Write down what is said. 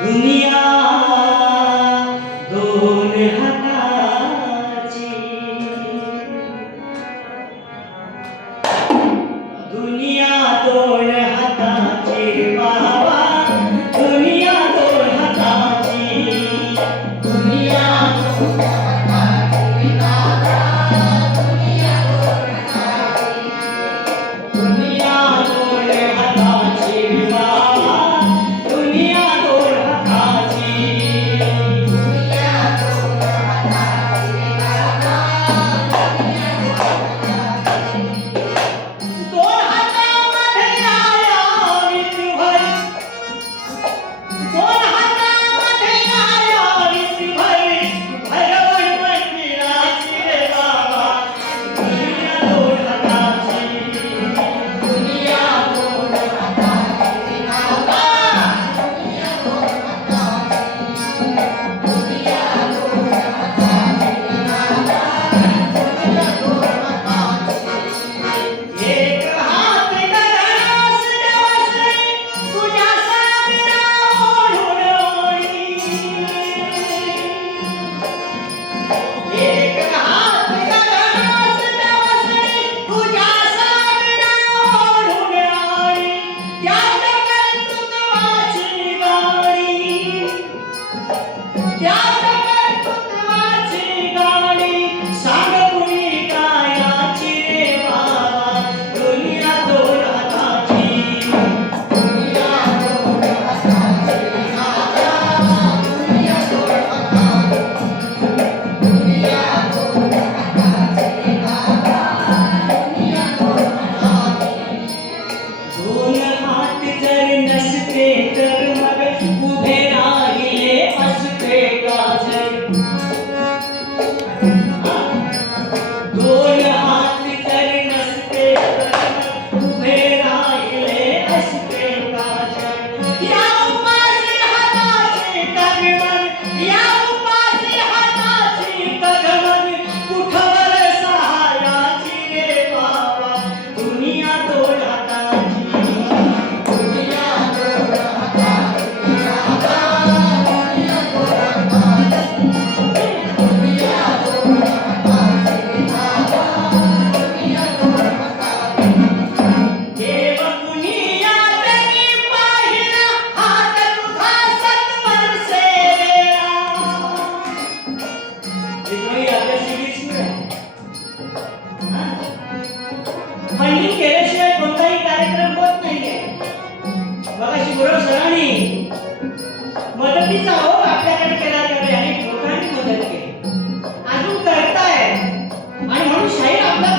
Rumi funding केल्याशिवाय कोणताही कार्यक्रम होत नाहीये. बघा शिवराव सरांनी मदतीचा ओघ आपल्याकडे केला त्यावेळी आणि लोकांनी मदत केली. अजून करताय आणि म्हणून शाहीर आपला